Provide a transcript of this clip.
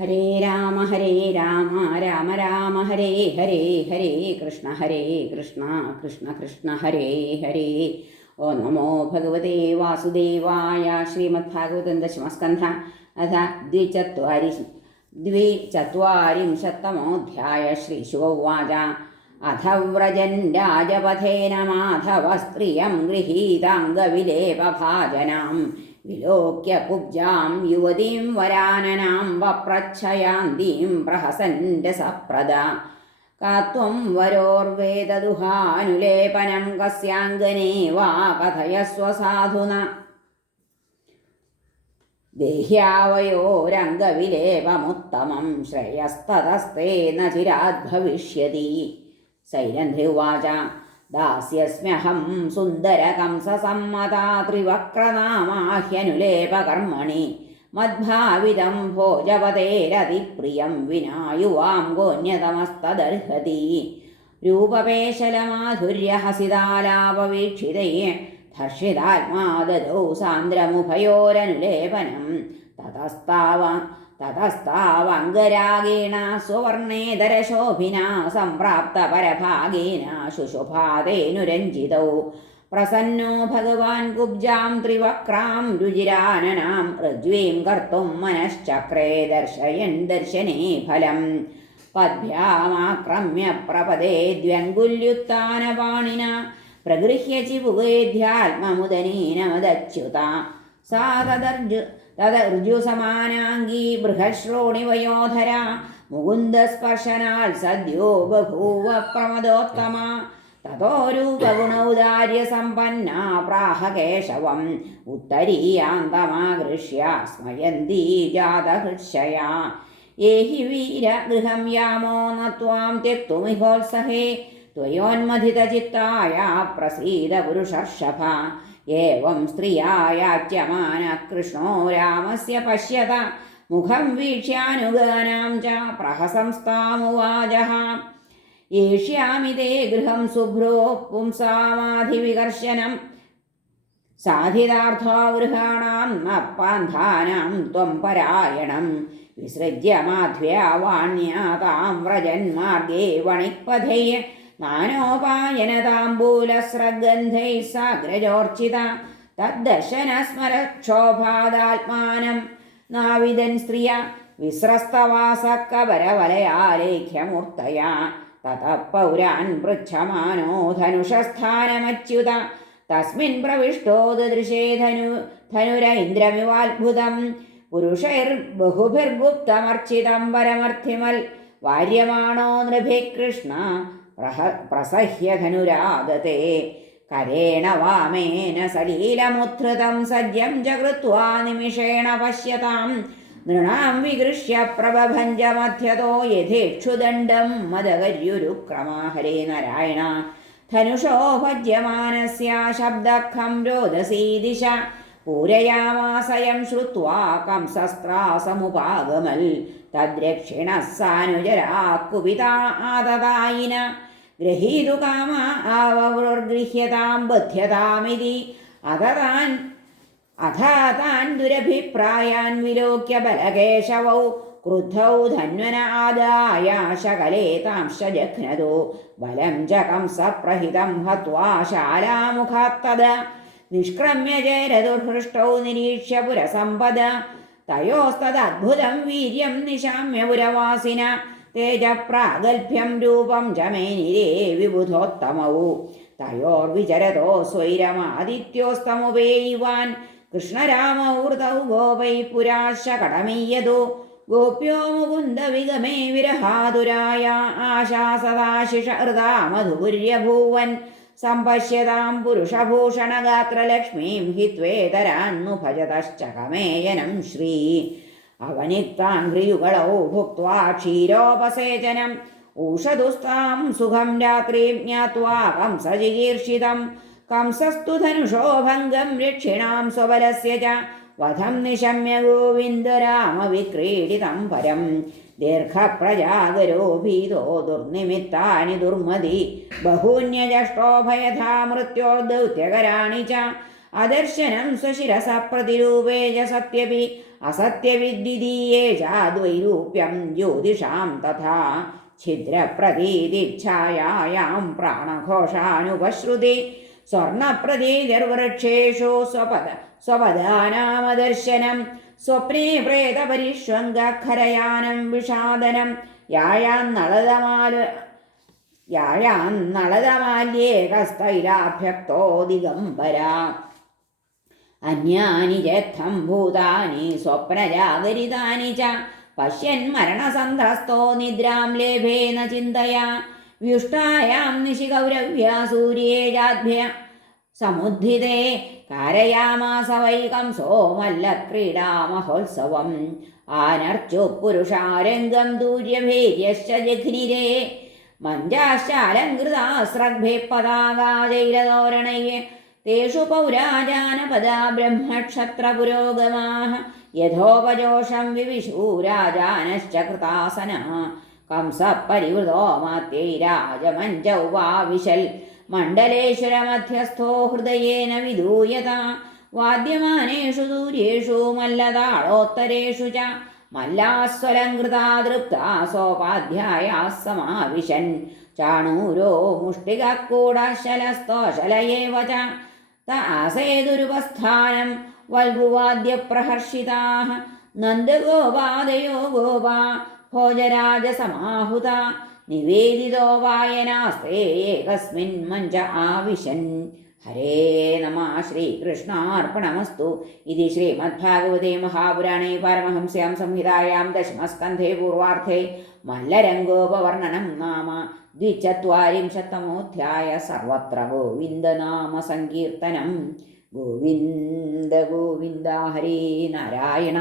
ഹരേ രാമ ഹരേ രാമ രാമ രാമ ഹരേ ഹരേ ഹരേ കൃഷ്ണ ഹരേ കൃഷ്ണ കൃഷ്ണ കൃഷ്ണ ഹരേ ഹരേ ഓ നമോ ഭഗവതേ വാസുദേവായ ശ്രീമദ്ഭാഗവതം ദശമസ്കന്ധ അഥ ദ്വിചത്വാരി ദ്വിചത്വാരിംശത്തമോऽധ്യായ ശ്രീശുകൗവാച അഥ വ്രജൻ രാജപഥേന മാധവ സ്ത്രിയം ഗൃഹീതാംഗവിലേപഭാജനാം വിലോക്യ കുബ്ജാം യുവതീം വരാനനാം വപ്രച്ഛയാന്തീം പ്രഹസന്റെ സപ്രദ. കാത്വം വരോർവേദദുഹാനുലേപനം കസ്യാംഗനേ വാ കഥയസ്വസാധുന ദേഹ്യാവയോരംഗവിലേപമുത്തമം ശ്രേയസ്തതസ്തേ ന ചിരാത് ഉവാച ദാസ്യസ്മ്യഹം സുന്ദരകംസസമ്മതാ ത്രിവക്രനാമാഹ്യനുലേപകർമ്മണി. മദ്ഭാവിതം ഭോജപതേരതിപ്രിയം വിനായുവാം ഗോന്യതമസ്തദർഹതി. രൂപപേശലമാധുര്യഹസിതാലാപവീക്ഷിതേ ധർഷിതാത്മാദദൗ സാന്ദ്രമുഭയോരനുലേപനം തതസ്താവ തതസ്താവംഗരാഗേണ സുവർണേതരശോഭിന സംപ്രാപ്ത പരഭാഗേന ശുശുഭാതേനുരഞ്ജിതൗ പ്രസന്നോ ഭഗവാൻ കുബ്ജാം ത്രിവക്രാം രുചിരാനനാം ഋജ്വീം കർത്തും മനശ്ചക്രേ ദർശയൻ ദർശനേ ഫലം. പദ്ഭ്യാമാക്രമ്യ പ്രപദേ ദ്വ്യങ്കുല്യുത്താനപാണിന പ്രഗൃഹ്യ ചിപുകേധ്യാത്മമുദനീനമദച്യുത സാ तदर्जुसमानाङ्गी बृहश्रोणिवयोधरा मुकुन्दस्पर्शनात् सद्यो बभूव प्रमदोत्तमा ततो रूपगुणौदार्यसम्पन्ना प्राह केशवम् उत्तरीयान्तमागृह्य स्मयन्ती जातहृषया ये हि वीरगृहं यामो न त्वां त्यक्तुमिहोत्सहे त्वयोन्मथितचित्ताया प्रसीदपुरुषर्षभ ഏവം സ്ത്രിയായാച്യമാന കൃഷ്ണോ രാമസ്യ പശ്യത. മുഖം വീക്ഷ്യാനുഗാനാം ച പ്രഹസംസ്ഥാമുവാച ഏഷ്യാമി തേ ഗൃഹം ശുഭ്രോ പുംസാമാധിവികർശനം സാധിതാർത്ഥോ ഗൃഹാണാം നപ്പാന്ധാനാം ത്വം പരായണം. വിസൃജ്യ മാധ്വ്യാവാണ്യാതാം വ്രജന്മാർഗേ വണിക്പഥയെ माध्व्या वाण्या तां व्रजन्मार्गे वणिक्पथै नानोपायनताम्बूलस्रगन्धैः साग्रजोर्चिता तद्दर्शनस्मरक्षोभादात्मानं नाविदन् स्त्रिया विस्रस्तवासकबरवलयालेख्यमूर्तया ततः पौरान् पृच्छमानो धनुषस्थानमच्युत तस्मिन् प्रविष्टो ददृशे धनु धनुरैन्द्रमिवाद्भुतं पुरुषैर्बहुभिर्गुप्तमर्चितं परमर्थिमल् वार्यमाणो नृभिः कृष्ण പ്രഹ പ്രസഹ്യ ധനുരാഗത്തെ കരേണ വാമേന സലീലമുദ്ധൃതം സജ്ജം ജകൃത്വാ നിമിഷേണ പശ്യതാം. നൃണാം വികൃഷ്യ പ്രഭഭഞ്ചമധ്യതോ യഥേക്ഷുദണ്ഡം മദകര്യുരുക്രമാഹരേ നാരായണ. ധനുഷോ ഭജ്യമാനസ്യ ശബ്ദഖം രോദസീ ദിശ. പൂരയാമാസയം ശ്രുത്വാ കംസസ്ത്രാസമുപാഗമൽ തദ്രക്ഷിണ സാനുജരാ കുപിതാതതായിന ഗ്രഹീതു കാമ ആവൃഗൃഹ്യതാം ബധ്യതാമിതി അത താൻ അഥ താൻ ദുരഭിപ്രായാൻ വിലോക്യ ബലകേശവൗ. ക്രുദ്ധൗ ധന്വന ആദായാശകലേ താംശ ജഘ്നതോ. ബലം ച കംസപ്രഹിതം ഹത്വാ ശാലാമുഖാത്തത്. നിഷ്ക്രമ്യ ചേരദുർഹൃഷ്ടൗ നിരീക്ഷ്യ പുരസമ്പദ. തയോസ്തദ്ഭുതം വീര്യം നിശാമ്യ പുരവാസിന. തേജപ്രാഗൽഭ്യം രൂപം ചമേനിരേ വിബുധോത്തമവു തയോർവിചരതോ സ്വൈരമാദിത്യോസ്തമുപേയുവാൻ കൃഷ്ണരാമൗർതൗ ഗോപൈ പുരാശകടമീയതോ. ഗോപ്യോ മുകുന്ദ വിഗമേ വിരഹാതുരായ ആശാസദാശിഷ ഹൃദാ മധുപുര്യഭൂവൻ സമ്പശ്യതാം പുരുഷഭൂഷണഗാത്രലക്ഷ്മീം ഹിത്വേതരാന്നു ഭജതശ്ചകമേയനം ശ്രീ. അവനിത്താംഘ്രിയുകളോ ഭുക്വാ ക്ഷീരോപസേചനം. ഊഷധുസ്താം സുഖം രാത്രിം ജ്ഞാത്വാ കംസജിഗീർഷിതം കംസസ്തു ധനുഷോ ഭംഗം രക്ഷിണാം സ്വബലസ്യ ച. വധം നിശമ്യ ഗോവിന്ദരാമവിക്രീഡിതം പരം. ദീർഘപ്രജാഗരോ ഭീതോ ദുർനിമിത്താനി ദുർമതി. ബഹൂന്യജഷ്ടോഭയഥാ മൃത്യോർ ദൗത്യകരാണി ച. അദർശനം സ്വശിരസ പ്രതിരൂപേജ സത്യപി. असत्यविद्विदीये चाद्वैरूप्यं ज्योतिषां तथा छिद्रप्रतीदिच्छायायां प्राणघोषानुपश्रुति स्वर्णप्रतीतिर्वृक्षेषु स्वपद स्वपदानामदर्शनं स्वप्ने प्रेतपरिष्वङ्गखरयानं विषादनं यायान्नळदमाल यायान्नळदमाल्ये कस्तैराभ्यक्तो दिगम्बरा അന്യാനി ജേത്ഥം ഭൂതാനി സ്വപ്നജാഗരിതാനി ച. പശ്യൻ മരണസന്ധ്രസ്തോ നിദ്രാം ലേഭേന ചിന്തയാ. വ്യുഷ്ടായാം നിശി സൂര്യേ സൂര്യേജാഭ്യ സമുദ്ധിതേ കാരയാമാസ വൈകം സോമല്ല ക്രീഡാമഹോത്സവം ആനർച്ചു പുരുഷാരംഗം ദൂര്യഭേര്യശ്ച ജഘ്നിരേ. മഞ്ചാശ്ചാലങ്കൃതാസ്രഗ്ഭേ പതാകാജൈരതോരണയെ തേഷു പൗരാജാനപദാ ബ്രഹ്മക്ഷത്രപുരോഗമാः യഥോപജോഷം വിവിശൂരാജാനശ്ച കൃതാസനः कंसः परिवृतो मात्यैराजमञ्च उपाविशल् मण्डलेश्वरमध्यस्थो हृदयेन विधूयता वाद्यमानेषु दूर्येषु मल्लताळोत्तरेषु च मल्लास्वलङ्कृता दृप्ता सोपाध्यायाः समाविशन् चाणूरो मुष्टिकूडशलस्तोशल एव च ആസേതുരുപസ്ഥാനം വൽഭുവാദ്യപ്രഹർഷിതാ. നന്ദഗോപാദയോ ഗോപാ ഭോജരാജസമാഹുത. നിവേദിതോ വായനാസ്തേ ഏകസ്മിൻ മഞ്ച ആവിശൻ. ഹരേ നമ ശ്രീകൃഷ്ണാർപ്പണമസ്തു. ഇതി ശ്രീമദ്ഭാഗവതേ മഹാപുരാണേ പാരമഹംസ്യാം സംഹിതായാം ദശമസ്കന്ധേ പൂർവാർത്ഥേ മല്ലരംഗോപവർണനം നാമ ദ്വിചത്വരിംശത്തമോധ്യായ സർവത്ര ഗോവിന്ദനാമ സങ്കീർത്തനം. ഗോവിന്ദ ഗോവിന്ദ ഹരേ നാരായണ.